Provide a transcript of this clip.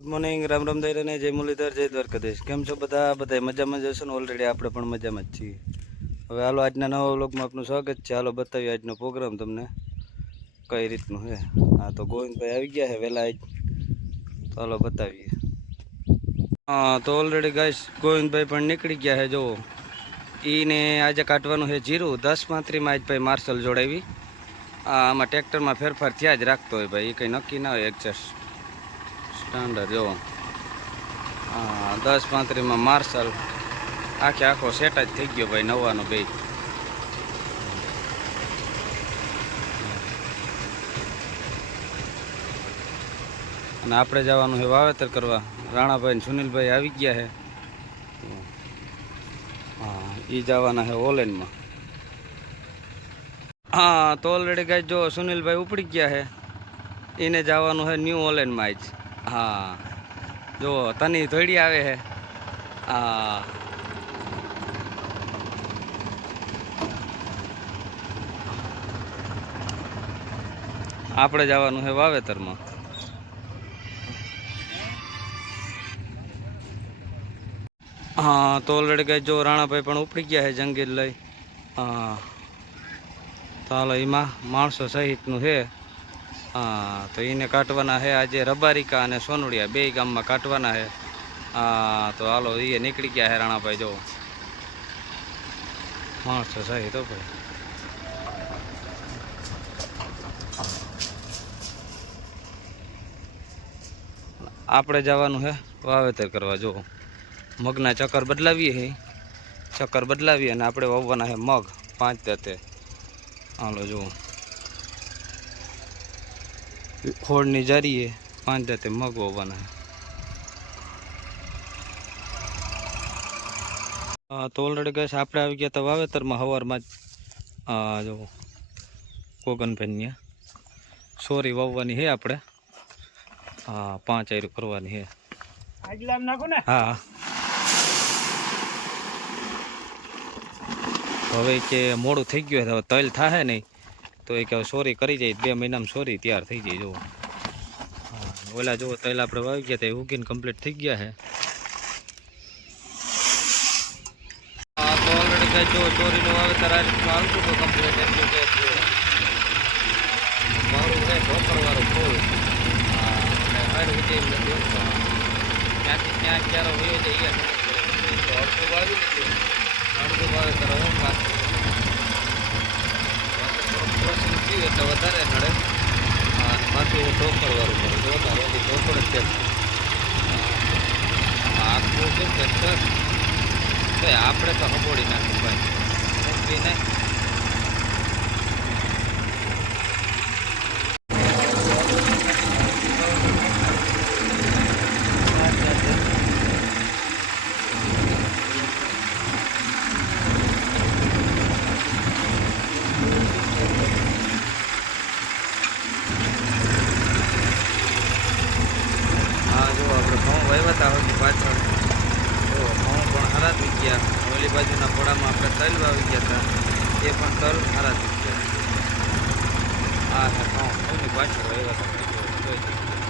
Good morning Ram Ram દઈ અને જય મુરલીધર જય દ્વારકાધીશ કેમ છો બધા? બધા મજામાં જશો ને? ઓલરેડી આપણે પણ મજામાં જ છીએ. હવે હાલો આજના નવા વ્લોગમાં આપનું સ્વાગત છે. હાલો બતાવીએ આજનો પ્રોગ્રામ તમને. કઈ રીતનું છે હા તો ગોવિંદભાઈ આવી ગયા છે વહેલા આજ. તો હાલો બતાવીએ. હા, તો ઓલરેડી ગાઈશ ગોવિંદભાઈ પણ નીકળી ગયા છે જુઓ. ઈને આજે કાઢવાનું છે જીરું. દસ પાંત્રીમાં આજ ભાઈ માર્શલ જોડાવી આમાં ટ્રેક્ટરમાં ફેરફાર થયા જ રાખતો હોય ભાઈ. એ કંઈ નક્કી ના હોય એડજસ્ટ સ્ટાન્ડર્ડ જો. હા દસ પાંત્રીસમાં માર્શલ આખે આખો સેટ જ થઈ ગયો ભાઈ નવાનો બે. અને આપણે જવાનું છે વાવેતર કરવા. રાણાભાઈ સુનિલભાઈ આવી ગયા છે. હા એ જવાના છે ઓલેનમાં. હા, તો ઓલરેડી ગાય જો સુનિલભાઈ ઉપડી ગયા છે. એને જવાનું છે ન્યૂ ઓલેનમાં જ હા. જો, તની ધોડી આવે છે હા. આપણે જવાનું છે વાવેતરમાં. હા, તો ઓલરેડી કઈ જો રાણાભાઈ પણ ઉપડી ગયા છે જંગીર લઈ. હા. તો હાલો, એમાં માણસો સહિતનું છે હા, તો એને કાઢવાના છે આજે રબારિકા અને સોનડિયા, બે ગામમાં કાઢવાના છે હા, તો હાલો એ નીકળી ગયા હે રાણાભાઈ, જો. માણસો સાહેબ તો ભાઈ. આપણે જવાનું છે વાવેતર કરવા, જો. મગના ચક્કર બદલાવીએ હે. ચક્કર બદલાવીએ અને આપણે વાવવાના છે મગ, પાંચ તે હાલો જુઓ ખોળની જારીએ પાંચ દાંતે મગો બનાવે તો ઓલરેડી કહીશ આપણે આવી ગયા તો વાવેતરમાં સવારમાં જ. જો કોગનભાઈ સોરી વાવવાની છે આપણે. હા પાંચ આયરું કરવાની છે હા. હવે કે મોડું થઈ ગયું છે હવે તલ થાય નહીં. તો એ કે હવે સોરી કરી જાય, બે મહિનામાં સોરી તૈયાર થઈ જાય જો હા, ઓલા જો તલ આપણે વાવી ગયા હતા એ ઉગીને કમ્પ્લીટ થઈ ગયા છે હા, તો ઓલરેડી કઈ જો ચોરીનું વાવેતર આ રીતનું આવતું હતું કમ્પ્લીટ એમ કે મારું છે ઢોકરવાળું ફૂલ. હા, અને હર વિજય ત્યાંથી ત્યાં ક્યારે હોય છે એ તો અડધું વાવી લીધું. અડધું વાવેતર હું પાછું ક્રોસિંગ એટલે વધારે નડે. અને બાકી હું ઢોકર વાળું કરું જોતા રોટી ઢોકર જ આખું કેમ કે આપણે તો હબોડી નાખ્યું ભાઈ. મૂકીને હા જો આપણે ઘઉં વાવ્યા હતા હવે પાછળ. તો ઘઉં પણ હારા થઈ ગયા. ઓલી બાજુના પોળામાં આપણે તલ વાવી ગયા હતા. એ પણ તલ હારા થઈ ગયા. આ ઘઉં ઘઉંની પાછળ જોઈ શકો.